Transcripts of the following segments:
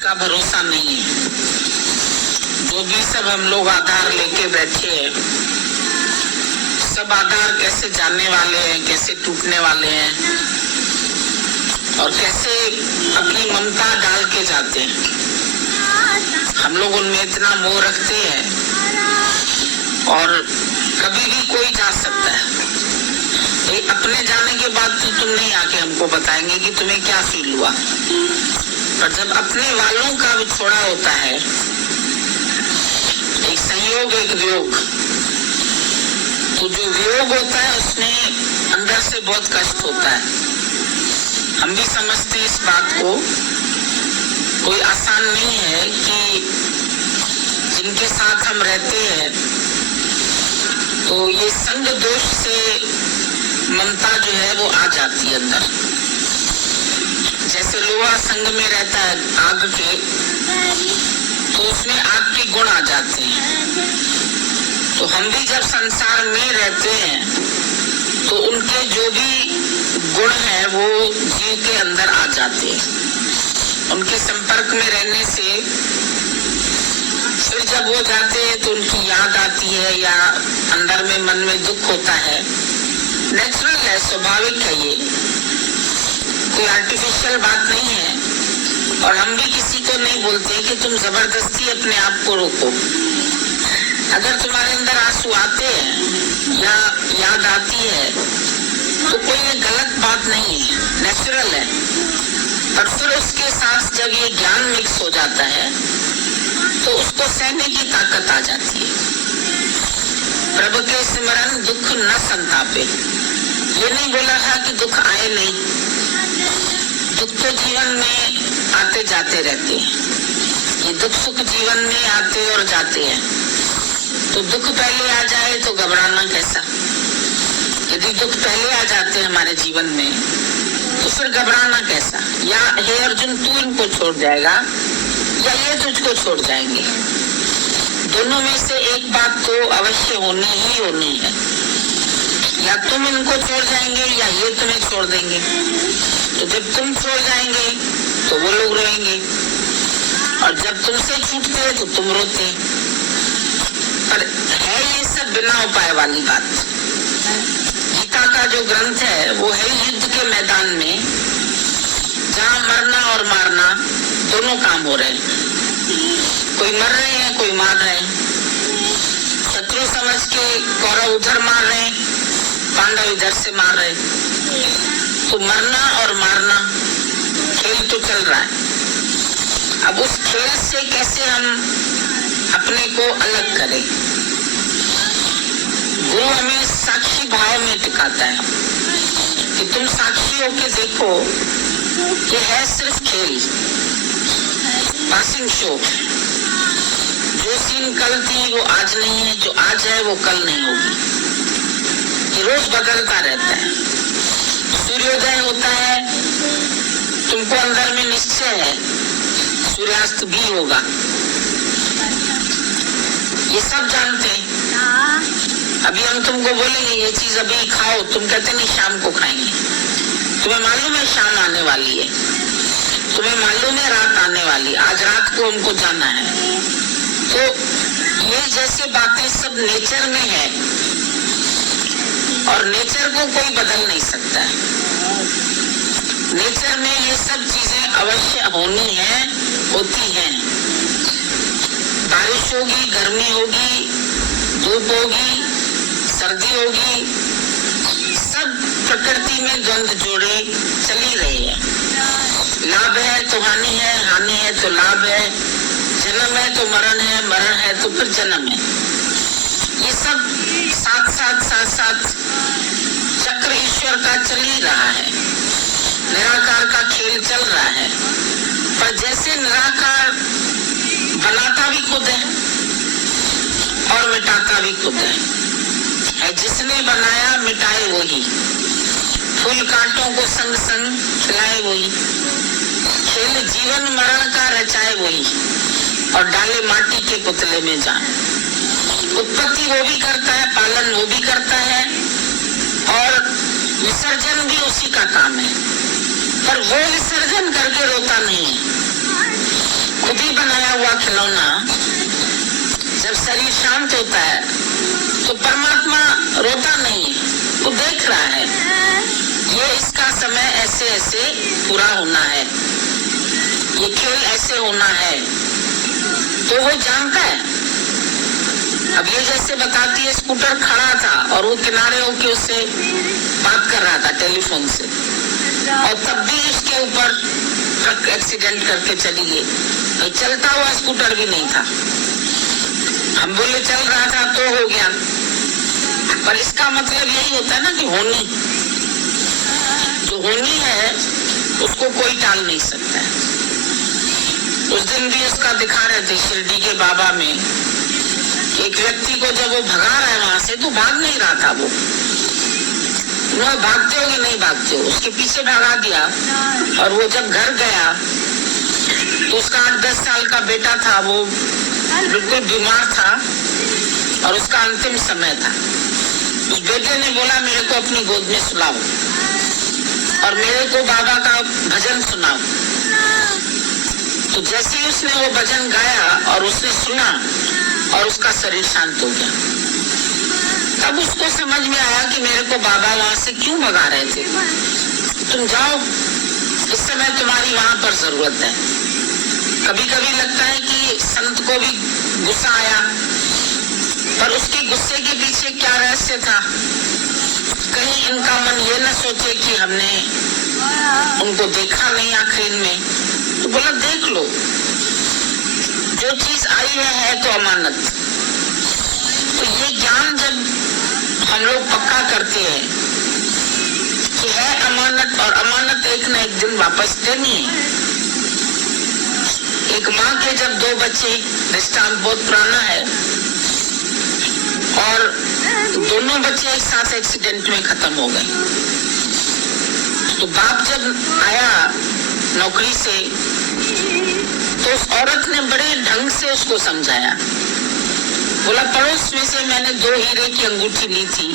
का भरोसा नहीं है। जो भी सब हम लोग आधार लेके बैठे हैं, सब आधार कैसे जानने वाले हैं, कैसे टूटने वाले हैं और कैसे अपनी ममता डाल के जाते हैं। हम लोग उनमें इतना मोह रखते हैं और कभी भी कोई जा सकता है। अपने जाने के बाद तो तुम नहीं आके हमको बताएंगे कि तुम्हें क्या फील हुआ, पर जब अपने वालों का विछोड़ा होता है, एक संयोग एक वियोग, तो जो वियोग होता है उसमें अंदर से बहुत कष्ट होता है। हम भी समझते हैं इस बात को, कोई आसान नहीं है कि जिनके साथ हम रहते हैं तो ये संग दोष से ममता जो है वो आ जाती है अंदर। जैसे लोहा संग में रहता है आग के, तो उसमें आग के गुण आ जाते हैं। तो हम भी जब संसार में रहते हैं तो उनके जो भी गुण हैं वो जीव के अंदर आ जाते हैं। उनके संपर्क में रहने से फिर जब वो जाते हैं तो उनकी याद आती है या अंदर में मन में दुख होता है। नेचुरल है, स्वाभाविक है, ये कोई आर्टिफिशियल बात नहीं है। और हम भी किसी को नहीं बोलते कि तुम जबरदस्ती अपने आप को रोको। अगर तुम्हारे अंदर आंसू आते हैं या याद आती है तो कोई ये गलत बात नहीं है, नेचुरल है। पर फिर उसके साथ जब ये ज्ञान मिक्स हो जाता है तो उसको सहने की ताकत आ जाती है। प्रभु के सिमरन दुख न संतापे, ये नहीं बोला था कि दुख आए नहीं। दुख तो जीवन में आते जाते रहते हैं, ये दुख सुख जीवन में आते और जाते हैं। तो दुख पहले आ जाए तो घबराना कैसा? यदि दुख पहले आ जाते हैं हमारे जीवन में तो फिर घबराना कैसा? या हे अर्जुन, तू इनको छोड़ जाएगा या ये तुझको छोड़ जाएंगे? दोनों में से एक बात तो अवश्य होनी ही होनी है, या तुम इनको छोड़ जाएंगे या ये तुम्हें छोड़ देंगे। तो जब तुम छोड़ जाएंगे तो वो लोग रोएंगे, और जब तुमसे छूटते हैं तो तुम रोते हैं। पर है ये सब बिना उपाय वाली बात। गीता का जो ग्रंथ है वो है युद्ध के मैदान में, जहाँ मरना और मारना दोनों काम हो रहे हैं। कोई मर रहे हैं, कोई मार रहे हैं। शत्रु समझ के कौरव उधर मार रहे हैं, पांडव इधर से मार रहे हैं। तो मरना और मारना खेल तो चल रहा है। अब उस खेल से कैसे हम अपने को अलग करें? गुरु हमें साक्षी भाव में टिकाता है कि तुम साक्षी होके देखो, ये है सिर्फ खेल, पासिंग शो। जो सीन कल थी वो आज नहीं है, जो आज है वो कल नहीं होगी। ये रोज बदलता रहता है। सूर्योदय होता है, तुमको अंदर में निश्चय है सूर्यास्त भी होगा, ये सब जानते हैं। अभी हम तुमको बोलेंगे ये चीज अभी खाओ, तुम कहते नहीं शाम को खाएंगे। तुम्हें मालूम है शाम आने वाली है, तुम्हें मालूम है रात आने वाली, आज रात को हमको जाना है। तो ये जैसे बातें सब नेचर में है और नेचर को कोई बदल नहीं सकता है। नेचर में ये सब चीजें अवश्य होनी है, होती हैं। बारिश होगी, गर्मी होगी, धूप होगी, सर्दी होगी, सब प्रकृति में द्वंद्व जोड़े चल ही रहे हैं। लाभ है तो हानि है, हानि है तो लाभ है, जन्म है तो मरण है, मरण है तो फिर जन्म है। ये सब साथ साथ चक्र ईश्वर का चल ही रहा है। निराकार का खेल चल रहा है। पर जैसे निराकार बनाता भी खुद है और मिटाता भी खुद है, जिसने बनाया मिटाए वही, फूल कांटों को संग संग खिलाए वही, खेल जीवन मरण का रचाए वही, और डाले माटी के पुतले में जान। उत्पत्ति वो भी करता है, पालन वो भी करता है, और विसर्जन भी उसी का काम है। पर वो विसर्जन करके रोता नहीं है, हुआ खिलौना जब शरीर शांत होता है तो परमात्मा रोता नहीं है, वो देख रहा है ये इसका समय ऐसे ऐसे पूरा होना है, ये खेल ऐसे होना है, तो वो जानता है। अब ये जैसे बताती है, स्कूटर खड़ा था और वो किनारे होके उससे बात कर रहा था टेलीफोन से, और तब भी उसके ऊपर ट्रक एक्सीडेंट करके चली गई। चलता हुआ स्कूटर भी नहीं था, हम बोले चल रहा था तो हो गया, पर इसका मतलब यही होता है ना कि होनी, जो होनी है उसको कोई टाल नहीं सकता है। उस दिन भी उसका दिखा रहे थे शिरडी के बाबा में, एक व्यक्ति को जब वो भगा रहा है वहां से, तो भाग नहीं रहा था वो भागते हो कि नहीं भागते हो, उसके पीछे भगा दिया, और वो जब घर गया तो उसका 8-10 साल का बेटा था, वो बिल्कुल बीमार था और उसका अंतिम समय था। उस बेटे ने बोला मेरे को अपनी गोद में सुलाओ और मेरे को बाबा का भजन सुनाओ। तो जैसे ही उसने वो भजन गाया और उसने सुना और उसका शरीर शांत हो गया, तब उसको समझ में आया कि मेरे को बाबा वहां से क्यों भगा रहे थे। तुम जाओ, इस समय तुम्हारी वहां पर जरूरत है। कभी कभी लगता है कि संत को भी गुस्सा आया, पर उसके गुस्से के पीछे क्या रहस्य था। कहीं इनका मन ये न सोचे कि हमने उनको देखा नहीं आखिर में, तो बोला देख लो, जो चीज आई है तो अमानत। तो ये ज्ञान जब हम लोग पक्का करते हैं कि है अमानत, और अमानत एक न एक दिन वापस देनी है। एक माँ के जब 2 बच्चे, दृष्टांत बहुत पुराना है, और दोनों बच्चे एक साथ एक्सीडेंट में खत्म हो गए, तो बाप जब आया नौकरी से तो उस औरत ने बड़े ढंग से उसको समझाया। बोला पड़ोस में से मैंने 2 हीरे की अंगूठी ली थी,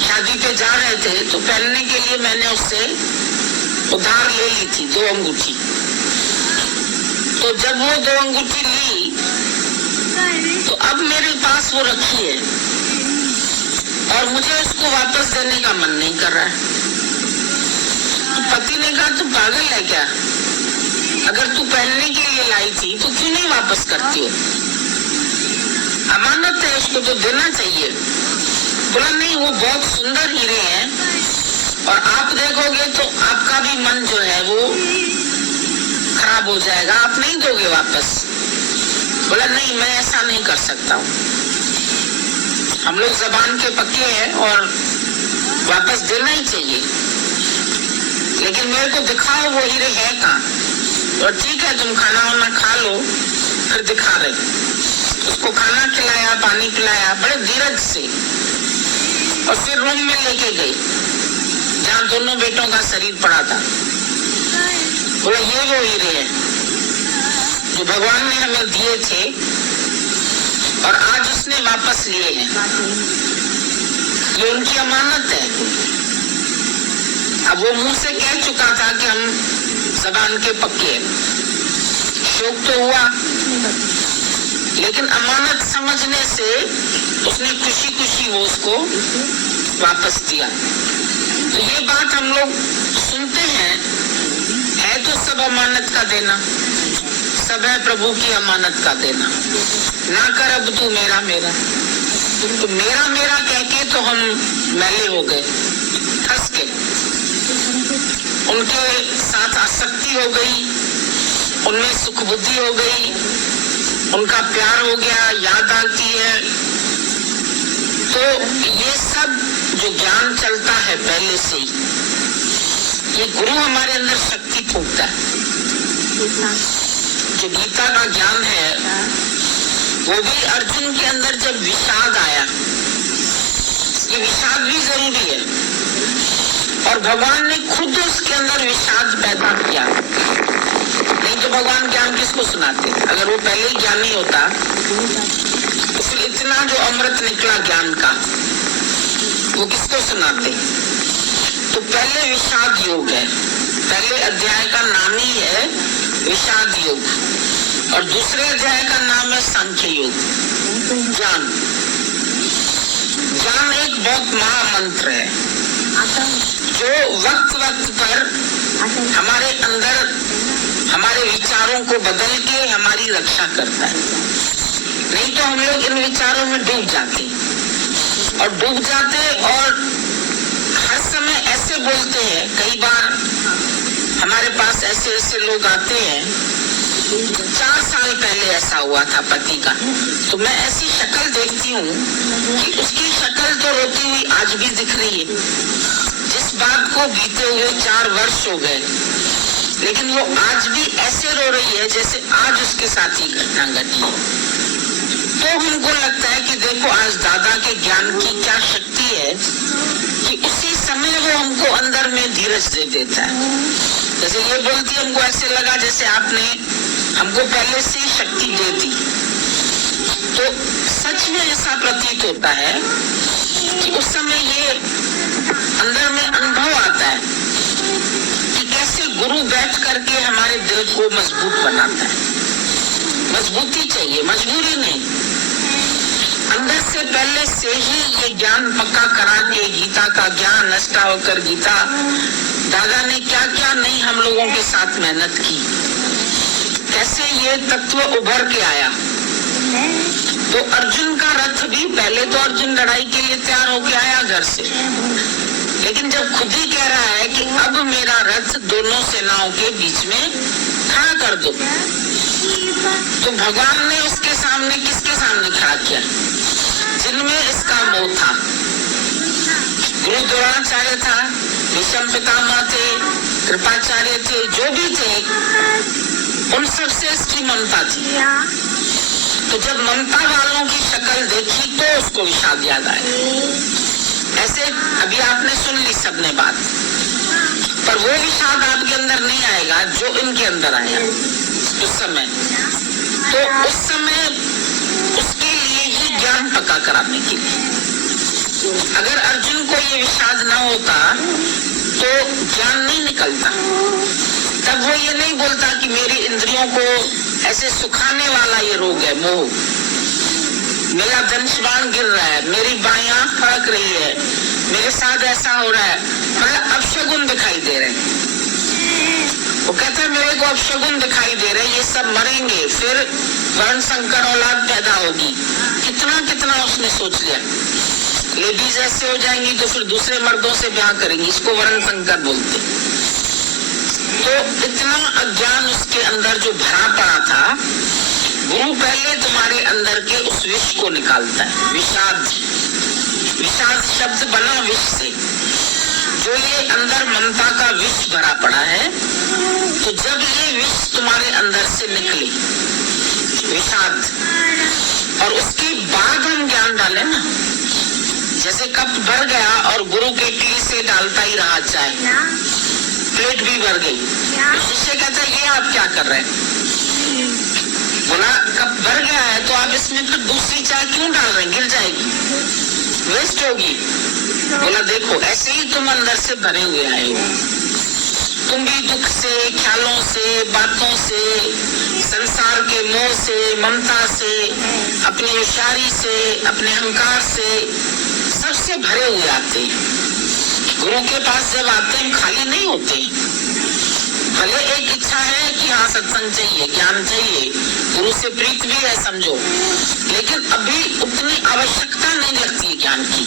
शादी पे जा रहे थे तो पहनने के लिए मैंने उससे उधार ले ली थी 2 अंगूठी। तो जब वो 2 अंगूठी ली तो अब मेरे पास वो रखी है और मुझे उसको वापस देने का मन नहीं कर रहा है। तो पति ने कहा तू पागल है क्या, अगर तू पहनने के लिए लाई थी तो क्यों नहीं वापस करती हो, अमानत है, उसको तो देना चाहिए। बोला नहीं, वो बहुत सुंदर हीरे हैं और आप देखोगे तो आपका भी मन जो है वो खराब हो जाएगा, आप नहीं दोगे वापस। बोला नहीं, मैं ऐसा नहीं कर सकता हूँ, हम लोग जबान के पक्के हैं और वापस देना ही चाहिए, लेकिन मेरे को दिखाओ वो हीरे है कहाँ। और ठीक है, तुम खाना वाना खा लो, फिर दिखा रहे। उसको खाना खिलाया, पानी पिलाया बड़े धीरज से, और फिर रूम में लेके गई जहाँ दोनों बेटों का शरीर पड़ा था। बोला ये वो हीरे हैं जो भगवान ने हमें दिए थे और आज उसने वापस लिए हैं, ये उनकी अमानत है। अब वो मुंह से कह चुका था कि हम जबान के पक्के हैं, शोक तो हुआ, लेकिन अमानत समझने से उसने खुशी खुशी वो उसको वापस दिया। तो ये बात हम लोग सुनते हैं, है तो सब अमानत का देना, सब है प्रभु की अमानत का देना। ना कर अब तू मेरा मेरा, तो मेरा मेरा कह के तो हम मैले हो गए, फंस गए, उनके साथ आसक्ति हो गई, उनमें सुख बुद्धि हो गई, उनका प्यार हो गया, याद आती है। तो ये सब जो ज्ञान चलता है पहले से ही, ये गुरु हमारे अंदर शक्ति फूंकता है। जो गीता का ज्ञान है वो भी अर्जुन के अंदर जब विषाद आया, ये विषाद भी जरूरी है, और भगवान ने खुद उसके अंदर विषाद पैदा किया, नहीं तो भगवान ज्ञान किसको सुनाते। अगर वो पहले ही ज्ञानी होता तो फिर इतना जो अमृत निकला ज्ञान का वो किसको सुनाते। तो पहले विषाद योग है, पहले अध्याय का नाम ही है विषाद योग, और दूसरे अध्याय का नाम है सांख्य योग, ज्ञान। ज्ञान एक बहुत महामंत्र है जो वक्त वक्त पर हमारे अंदर हमारे विचारों को बदल के हमारी रक्षा करता है। नहीं तो हम लोग इन विचारों में डूब जाते और हर समय ऐसे बोलते हैं। कई बार हमारे पास ऐसे लोग आते हैं, 4 साल पहले ऐसा हुआ था पति का, तो मैं ऐसी शक्ल देखती हूँ कि उसकी शक्ल तो रोती हुई आज भी दिख रही है। जिस बात को बीते हुए 4 वर्ष हो गए, लेकिन वो आज भी ऐसे रो रही है जैसे आज उसके साथ ही घटना घटी है। तो हमको लगता है कि देखो आज दादा के ज्ञान की क्या शक्ति है कि उसी समय वो हमको अंदर में धीरज दे देता है। जैसे ये बोलती हमको ऐसे लगा जैसे आपने हमको पहले से ही शक्ति दे दी। तो सच में ऐसा प्रतीत होता है कि उस समय ये अंदर में अनुभव आता है कि कैसे गुरु बैठ करके हमारे दिल को मजबूत बनाता है। मजबूती चाहिए, मजबूरी नहीं। अंदर से पहले से ही ये ज्ञान पक्का करा के, गीता का ज्ञान, अष्टावक्र गीता, दादा ने क्या क्या नहीं हम लोगों के साथ मेहनत की, कैसे ये तत्व उभर के आया। तो अर्जुन का रथ भी, पहले तो अर्जुन लड़ाई के लिए तैयार होके आया घर से, लेकिन जब खुद ही कह रहा है कि अब मेरा रथ दोनों सेनाओं के बीच में खड़ा कर दो, तो भगवान ने उसके सामने, किसके सामने खड़ा किया? जिनमें इसका मोह था। गुरु द्रोणाचार्य था, भीष्म पितामह थे, कृपाचार्य थे, जो भी थे, उन सबसे इसकी ममता थी। तो जब ममता वालों की शक्ल देखी तो उसको विषाद याद आया। ऐसे अभी आपने सुन ली सबने बात, पर वो विषाद आपके अंदर नहीं आएगा जो इनके अंदर आया उस समय। तो उस समय उसके लिए ही ज्ञान पक्का कराने के लिए, अगर अर्जुन को ये विषाद ना होता तो ज्ञान नहीं निकलता। तब वो ये नहीं बोलता कि मेरी इंद्रियों को ऐसे सुखाने वाला ये रोग है मोह, मेरा धनुष बाण गिर रहा है, मेरी बाईं आंख फड़क रही है, मेरे साथ ऐसा हो रहा है, मतलब अपशगुन दिखाई दे रहे हैं। वो कहता है मेरे को अपशगुन दिखाई दे रहे, ये सब मरेंगे, फिर वर्ण संकर औलाद पैदा होगी। कितना कितना उसने सोच लिया, लेडीज ऐसे हो जाएंगी तो फिर दूसरे मर्दों से ब्याह करेंगी, इसको वर्ण संकर बोलते। तो इतना अज्ञान उसके अंदर जो भरा पड़ा था, गुरु पहले तुम्हारे अंदर के उस विष को निकालता है। विषाद, विषाद शब्द बना विष से। जो ये अंदर ममता का विष भरा पड़ा है, तो जब ये विष तुम्हारे अंदर से निकले, विषाद, और उसके बाद हम ज्ञान डाले ना, जैसे कप भर गया और गुरु के टी से डालता ही रहा चाय, प्लेट भी भर गई, तो शिष्य कहता है ये आप क्या कर रहे हैं? बोला कप भर गया है तो आप इसमें फिर दूसरी चाय क्यों डाल रहे हैं? गिर जाएगी, वेस्ट होगी। बोला देखो ऐसे ही तुम अंदर से भरे हुए आए हो, तुम भी दुख से, ख्यालों से, बातों से, संसार के मोह से, ममता से, अपनी होशियारी से, अपने अहंकार से, सबसे भरे हुए आते हैं। गुरु के पास जब आते हैं खाली नहीं होते। भले एक इच्छा है कि हाँ सत्संग चाहिए, ज्ञान चाहिए, गुरु से प्रीत भी है समझो, लेकिन अभी उतनी आवश्यकता नहीं लगती है ज्ञान की,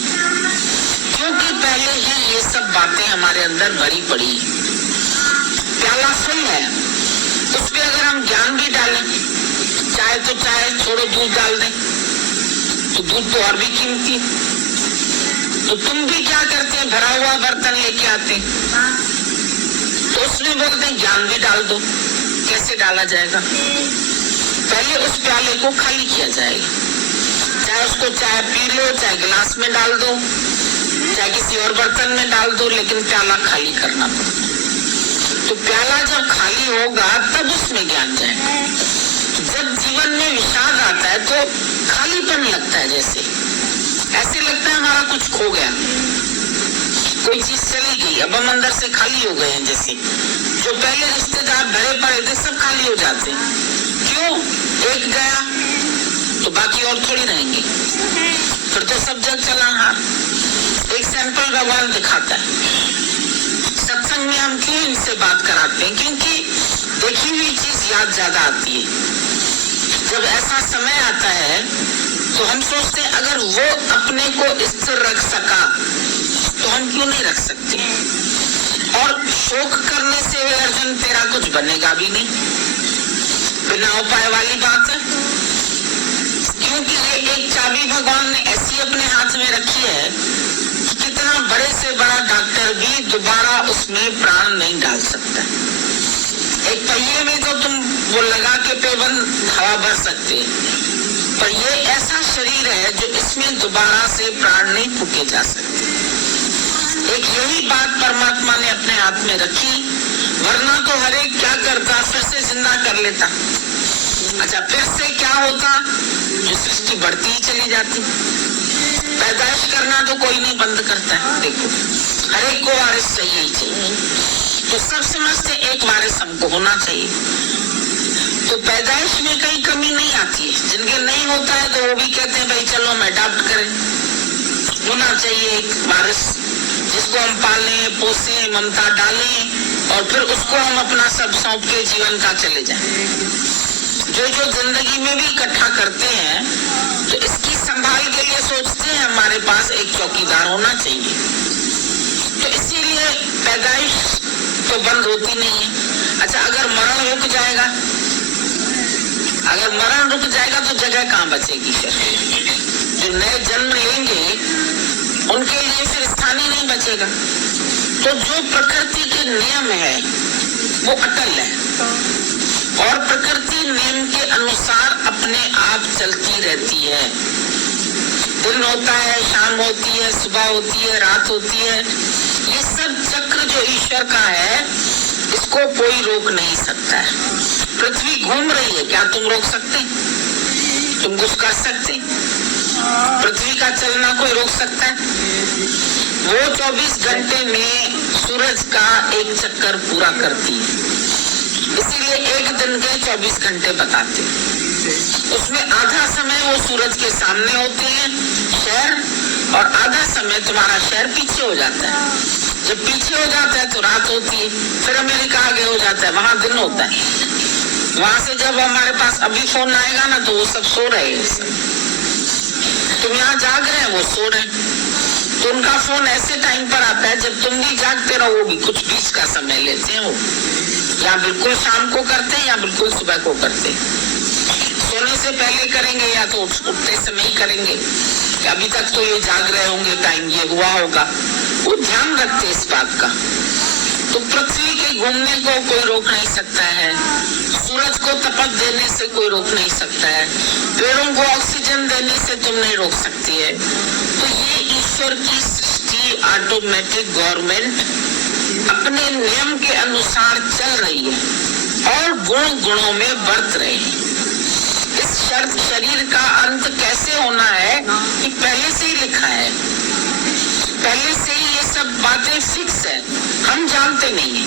क्योंकि पहले ही ये सब बातें हमारे अंदर भरी पड़ी। प्याला फुल है, उस पे अगर हम ज्ञान भी डालें, चाय तो चाय छोड़ो, दूध डाल दें तो दूध तो और भी कीमती। तो तुम भी क्या करते हैं, भरा हुआ बर्तन लेके आते हैं, तो उसमें बोलते हैं ज्ञान भी डाल दो। कैसे डाला जाएगा? पहले उस प्याले को खाली किया जाएगा, चाहे उसको चाय पी लो, चाहे गिलास में डाल दो, चाहे किसी और बर्तन में डाल दो, लेकिन प्याला खाली करना पड़ता है। तो प्याला जब खाली होगा तब उसमें ज्ञान जाएगा। जब जीवन में विषाद आता है तो खालीपन लगता है, जैसे ऐसे लगता है हमारा कुछ खो गया, कोई चीज चली गई, अब हम अंदर से खाली हो गए हैं। जैसे जो पहले रिश्तेदार भरे पड़े थे सब खाली हो जाते हैं। क्यों? एक गया तो बाकी और थोड़ी रहेंगे, फिर तो सब जग चला हार। एक सैंपल भगवान दिखाता है। सत्संग में हम क्यों इनसे बात कराते हैं? क्योंकि देखी हुई चीज याद ज्यादा आती है। जब ऐसा समय आता है तो हम सोचते हैं अगर वो अपने को स्थिर रख सका तो हम क्यों नहीं रख सकते। और शोक करने से वे अर्जुन तेरा कुछ बनेगा भी नहीं, बिना उपाय वाली बात है। क्योंकि ये एक चाबी भगवान ने ऐसी अपने हाथ में रखी है, कितना बड़े से बड़ा डॉक्टर भी दोबारा उसमें प्राण नहीं डाल सकता। एक पहिए में तो तुम वो लगा के पेबंद हवा भर सकते, पर ये ऐसा शरीर है जो इसमें दोबारा से प्राण नहीं फूके जा सकते। एक यही बात परमात्मा ने अपने हाथ में रखी, वरना तो हर एक क्या करता, फिर से जिंदा कर लेता। अच्छा, फिर से क्या होता, जो सृष्टि बढ़ती ही चली जाती। पैदाइश करना तो कोई नहीं बंद करता है। देखो, हर एक को वारिस चाहिए ही चाहिए, तो सब समझते एक वारिस हमको होना चाहिए। तो पैदाइश में कहीं कमी नहीं आती है। जिनके नहीं होता है तो वो भी कहते हैं भाई चलो हम अडॉप्ट करें, होना चाहिए एक वारिस जिसको हम पालें, पोसें, ममता डालें और फिर उसको हम अपना सब सौंप के जीवन का चले जाएं। जो जिंदगी में भी इकट्ठा करते हैं तो इसकी संभाल के लिए सोचते हैं हमारे पास एक चौकीदार होना चाहिए। तो इसीलिए पैदाइश तो बंद होती नहीं है। अच्छा, अगर मरण रुक जाएगा, अगर मरण रुक जाएगा तो जगह कहाँ बचेगी? जो नए जन्म लेंगे उनके लिए फिर स्थान ही नहीं बचेगा। तो जो प्रकृति के नियम है वो अटल है और प्रकृति नियम के अनुसार अपने आप चलती रहती है। दिन होता है, शाम होती है, सुबह होती है, रात होती है। ये सब चक्र जो ईश्वर का है इसको कोई रोक नहीं सकता है। पृथ्वी घूम रही है, क्या तुम रोक सकते? तुम कुछ कर सकते? पृथ्वी का चलना कोई रोक सकता है? वो 24 घंटे में सूरज का एक चक्कर पूरा करती है, इसीलिए एक दिन के 24 घंटे बताते हैं। उसमें आधा समय वो सूरज के सामने होते हैं शहर, और आधा समय तुम्हारा शहर पीछे हो जाता है। जब पीछे हो जाता है तो रात होती है, फिर अमेरिका आगे हो जाता है, वहां दिन होता है। वहां से जब हमारे पास अभी फोन आएगा ना तो वो सब सो रहे हैं, तुम यहाँ जाग रहे हैं, वो सो रहे हैं। तो उनका फोन ऐसे टाइम पर आता है जब तुम भी जागते रहो, वो भी कुछ बीच का समय लेते हैं। वो या बिल्कुल शाम को करते हैं या बिल्कुल सुबह को करते हैं। सोने से पहले करेंगे या तो उठते समय ही करेंगे कि अभी तक तो ये जाग रहे होंगे, टाइम ये हुआ होगा। वो ध्यान रखते इस बात का। तो पृथ्वी के घूमने को कोई रोक नहीं सकता है, सूरज को तपक देने से कोई रोक नहीं सकता है, पेड़ों को ऑक्सीजन देने से तुम नहीं रोक सकती है। तो ये ईश्वर की सृष्टि, ऑटोमेटिक गवर्नमेंट अपने नियम के अनुसार चल रही है और गुण गुणों में बरत रहे हैं। इस शरीर का अंत कैसे होना है कि पहले से ही लिखा है, पहले से ही ये सब बातें फिक्स है, हम जानते नहीं है।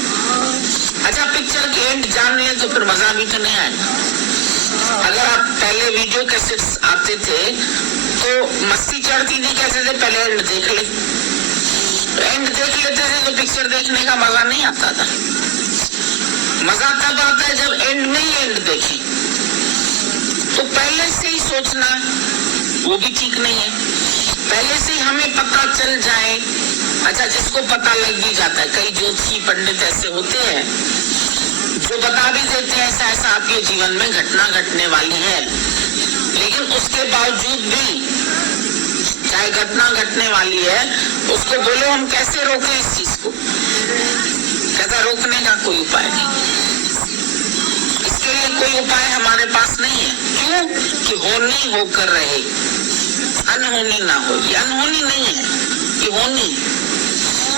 अच्छा, पिक्चर के एंड जान लें तो फिर मजा भी तो नहीं आएगा। अगर आप पहले वीडियो कैसेट्स आते थे तो मस्ती चढ़ती थी, कैसे थे, पहले एंड देख ले। एंड देख लेते थे तो पिक्चर देखने का मजा नहीं आता था। मजा तब आता है जब एंड में ही एंड देखे। तो पहले से ही सोचना वो भी ठीक नहीं है, पहले से ही हमें पता चल जाए। अच्छा, जिसको पता लग भी जाता है, कई ज्योतिषी पंडित ऐसे होते हैं जो बता भी देते हैं ऐसा ऐसा आपके जीवन में घटना घटने वाली है, लेकिन उसके बावजूद भी चाहे घटना घटने वाली है उसको बोलो हम कैसे रोकें इस चीज को, कहता रोकने का कोई उपाय नहीं, इसके लिए कोई उपाय हमारे पास नहीं है। क्यों कि होनी होकर रहे, अनहोनी ना हो। ये अनहोनी नहीं है, ये होनी,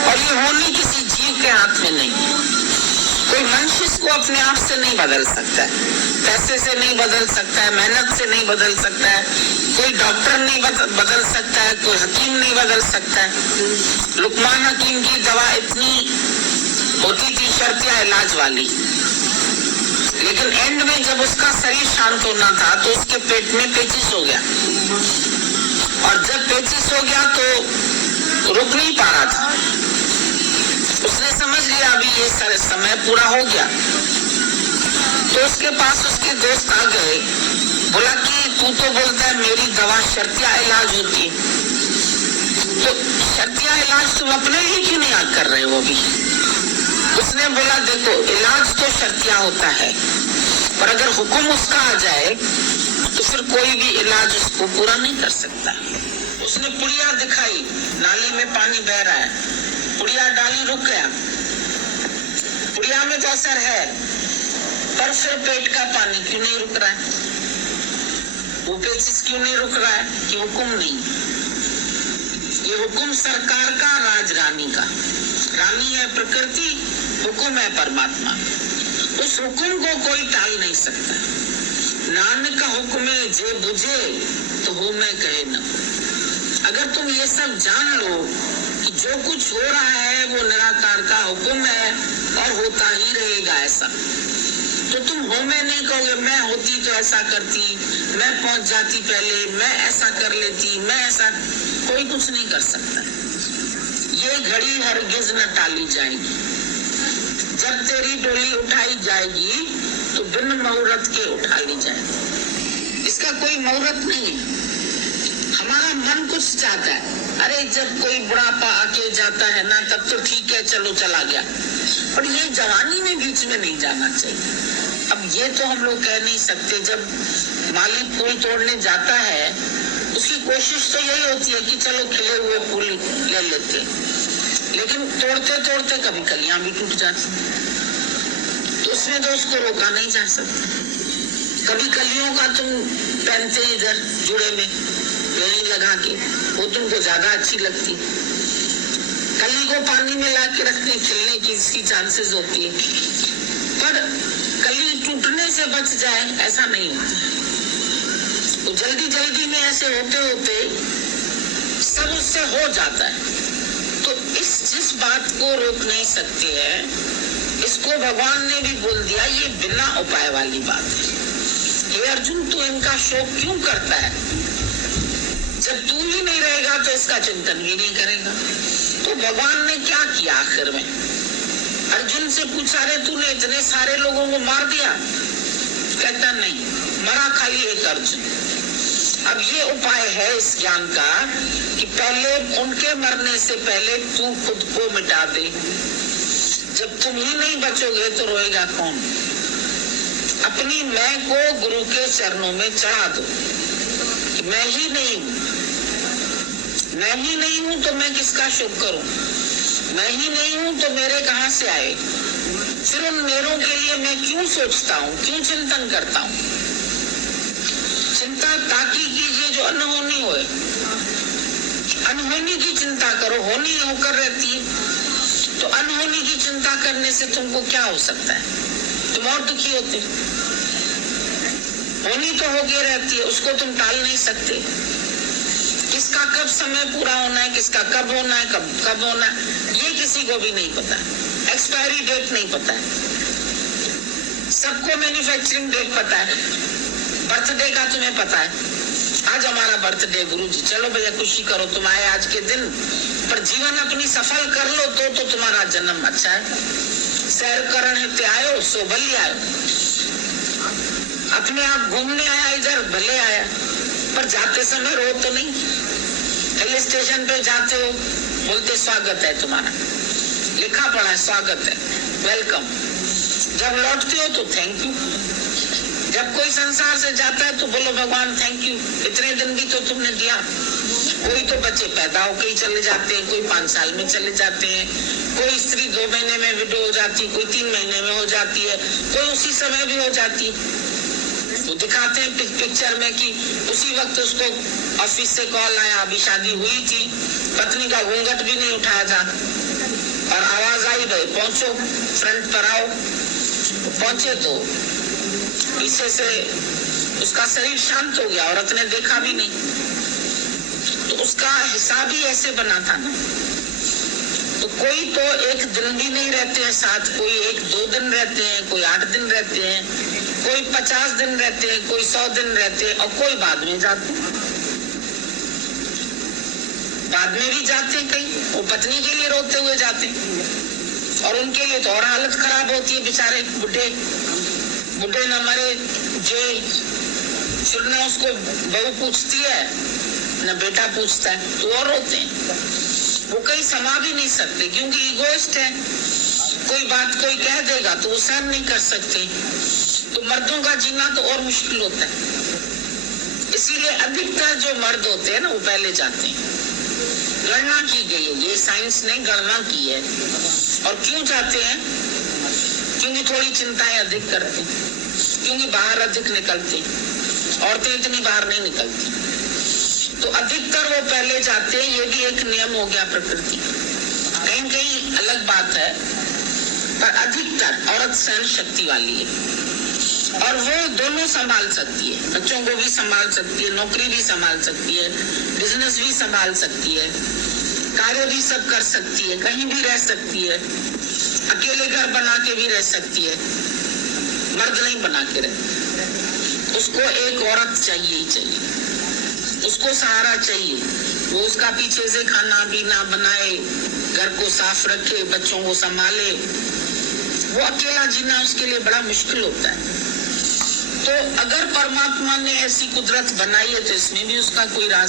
और ये होनी किसी जीव के हाथ में नहीं है। कोई मनुष्य इसको अपने आप से नहीं बदल सकता है, पैसे से नहीं बदल सकता है, मेहनत से नहीं बदल सकता है, कोई डॉक्टर नहीं बदल सकता है, कोई हकीम नहीं बदल सकता है। लुकमान हकीम की दवा इतनी होती थी शर्तिया इलाज वाली, लेकिन एंड में जब उसका शरीर शांत होना था तो उसके पेट में पेचिश हो गया, और जब पेचिश हो गया तो रुक नहीं पा रहा था। उसने समझ लिया अभी ये समय पूरा हो गया, तो उसके पास उसके दोस्त आ गए, बोला कि तू तो बोलता है मेरी दवा शर्तिया इलाज होती, तो शर्तिया इलाज तुम अपने लिए क्यों नहीं कर रहे हो अभी? उसने बोला देखो इलाज तो शर्तिया होता है, पर अगर हुक्म उसका आ जाए तो फिर कोई भी इलाज उसको पूरा नहीं कर सकता। उसने पुड़िया दिखाई, नाली में पानी बह रहा है, पुड़िया डाली, रुक गया, पुड़िया में तो असर है, पर फिर पेट का पानी क्यों नहीं रुक रहा है? वो पेचिश क्यों नहीं रुक रहा है? कि हुक्म नहीं। ये हुक्म सरकार का, राजरानी का, रानी है प्रकृति, हुक्म है परमात्मा। उस हुक्म को कोई टाल नहीं सकता। नानक का हुक्म जे बुझे तो हो मैं कहे न। अगर तुम ये सब जान लो कि जो कुछ हो रहा है वो निराकार का हुक्म है और होता ही रहेगा ऐसा, तो तुम हो मैं नहीं कहोगे, मैं होती तो ऐसा करती, मैं पहुंच जाती पहले, मैं ऐसा कर लेती, मैं ऐसा, कोई कुछ नहीं कर सकता। ये घड़ी हरगिज न टाली जाएगी। जब तेरी डोली उठाई जाएगी तो बिन मुहूर्त के उठा ली जाएगी। इसका कोई मुहूर्त नहीं है। हमारा मन कुछ चाहता है, अरे जब कोई बुढ़ापा आके जाता है ना तब तो ठीक है, चलो चला गया, पर ये जवानी में बीच में नहीं जाना चाहिए। अब ये तो हम लोग कह नहीं सकते, जब माली फूल तोड़ने जाता है उसकी कोशिश तो यही होती है कि चलो खिले हुए फूल ले लेते, लेकिन तोड़ते तोड़ते कभी कलियां भी टूट जाती, तो उसमें तो उसको रोका नहीं जा सकता। कभी कलियों का तुम पहनते इधर जुड़े में यही लगा के, वो तुमको ज्यादा अच्छी लगती, कली को पानी में ला के रखने खिलने की इसकी चांसेस होती है, पर कली टूटने से बच जाए ऐसा नहीं होता। तो जल्दी जल्दी में ऐसे होते होते सब उससे हो जाता है। तो जिस बात को रोक नहीं सकते हैं, इसको भगवान ने भी बोल दिया, ये बिना उपाय वाली बात है। हे अर्जुन, तू इनका शोक क्यों करता है? जब तू ही नहीं रहेगा तो इसका चिंतन भी नहीं करेगा। तो भगवान ने क्या किया आखिर में? अर्जुन से पूछा, रे तूने इतने सारे लोगों को मार दिया? कहता नहीं, मरा खाली एक अर्जुन। अब ये उपाय है इस ज्ञान का कि पहले उनके मरने से पहले तू खुद को मिटा दे। जब तुम ही नहीं बचोगे तो रोएगा कौन? अपनी मैं को गुरु के चरणों में चढ़ा दो। मैं ही नहीं हूँ, मैं ही नहीं हूँ तो मैं किसका शोक करूं? मैं ही नहीं हूँ तो मेरे कहाँ से आए? फिर उन मेरों के लिए मैं क्यों सोचता हूँ, क्यों चिंतन करता हूँ? चिंता ताकि कीजिए जो अनहोनी होए। अनहोनी की चिंता करो, होनी होकर रहती है, तो अनहोनी की चिंता करने से तुमको क्या हो सकता है? तुम और दुखी होते। होनी तो होके रहती है, उसको तुम टाल नहीं सकते। किसका कब समय पूरा होना है, किसका कब होना है, कब होना है, ये किसी को भी नहीं पता। एक्सपायरी डेट नहीं पता है। सबको मैन्युफैक्चरिंग डेट पता है, बर्थडे का तुम्हें पता है, आज हमारा बर्थडे गुरुजी, चलो भैया खुशी करो, तुम आए आज के दिन, पर जीवन अपनी सफल कर लो तो तुम्हारा जन्म अच्छा है। सैर करण हिते आयो सो भले आयो, अपने आप घूमने आया इधर भले आया, पर जाते समय रो तो नहीं। हिल स्टेशन पे जाते हो, बोलते स्वागत है तुम्हारा, लिखा पड़ा है स्वागत है, वेलकम। जब लौटते हो तो थैंक यू। जब कोई संसार से जाता है तो बोलो भगवान थैंक यू, इतने दिन भी तो तुमने दिया। कोई तो बच्चे पैदा होकर ही चले जाते हैं, कोई 5 साल में चले जाते हैं, कोई स्त्री 2 महीने में विडो हो जाती, कोई 3 महीने में हो जाती है, कोई उसी समय भी हो जाती। तो दिखाते हैं पिक्चर में कि उसी वक्त उसको ऑफिस से कॉल आया, अभी शादी हुई थी, पत्नी का घूंघट भी नहीं उठाया था, और आवाज आई भाई पहुंचो, फ्रंट पर आओ। पहुंचे तो पीछे से उसका शरीर शांत हो गया, औरत ने देखा भी नहीं। तो उसका हिसाब ही ऐसे बना था ना। तो कोई तो 1 दिन भी नहीं रहते हैं साथ, कोई 1-2 दिन रहते हैं, कोई 8 दिन रहते हैं, कोई 50 दिन रहते हैं, कोई 100 दिन रहते हैं, और कोई बाद में जाते हैं। बाद में भी जाते हैं, कई वो पत्नी के लिए रोते हुए जाते हैं, और उनके लिए तो और हालत खराब होती है, बेचारे बुढ़े न मरे जे, फिर न उसको बहू पूछती है न बेटा पूछता है, तो और रोते हैं। वो कहीं समा भी नहीं सकते, क्योंकि इगोइस्ट है। कोई बात कोई कह देगा तो वो सहन नहीं कर सकते, तो मर्दों का जीना तो और मुश्किल होता है। इसीलिए अधिकतर जो मर्द होते हैं ना, वो पहले जाते हैं। गणना की गई है, ये साइंस ने गणना की है। और क्यों जाते हैं? क्योंकि थोड़ी चिंताएं अधिक करते हैं, क्योंकि बाहर अधिक निकलते हैं। औरतें इतनी बाहर नहीं निकलती, तो अधिकतर वो पहले जाते हैं। ये भी एक नियम हो गया प्रकृति। कहीं कहीं अलग बात है, पर अधिकतर औरत सहन शक्ति वाली है, और वो दोनों संभाल सकती है। बच्चों को भी संभाल सकती है, नौकरी भी संभाल सकती है, बिजनेस भी संभाल सकती है, कार्य भी सब कर सकती है, कहीं भी रह सकती है, अकेले घर बना के भी रह सकती है। मर्द नहीं बना के रहे, उसको एक औरत चाहिए ही चाहिए, उसको सहारा चाहिए। वो उसका पीछे से खाना पीना बनाए, घर को साफ रखे, बच्चों को संभाले। वो अकेला जीना उसके लिए बड़ा मुश्किल होता है। तो अगर परमात्मा ने ऐसी कुदरत बनाई है, तो इसमें भी उसका कोई राज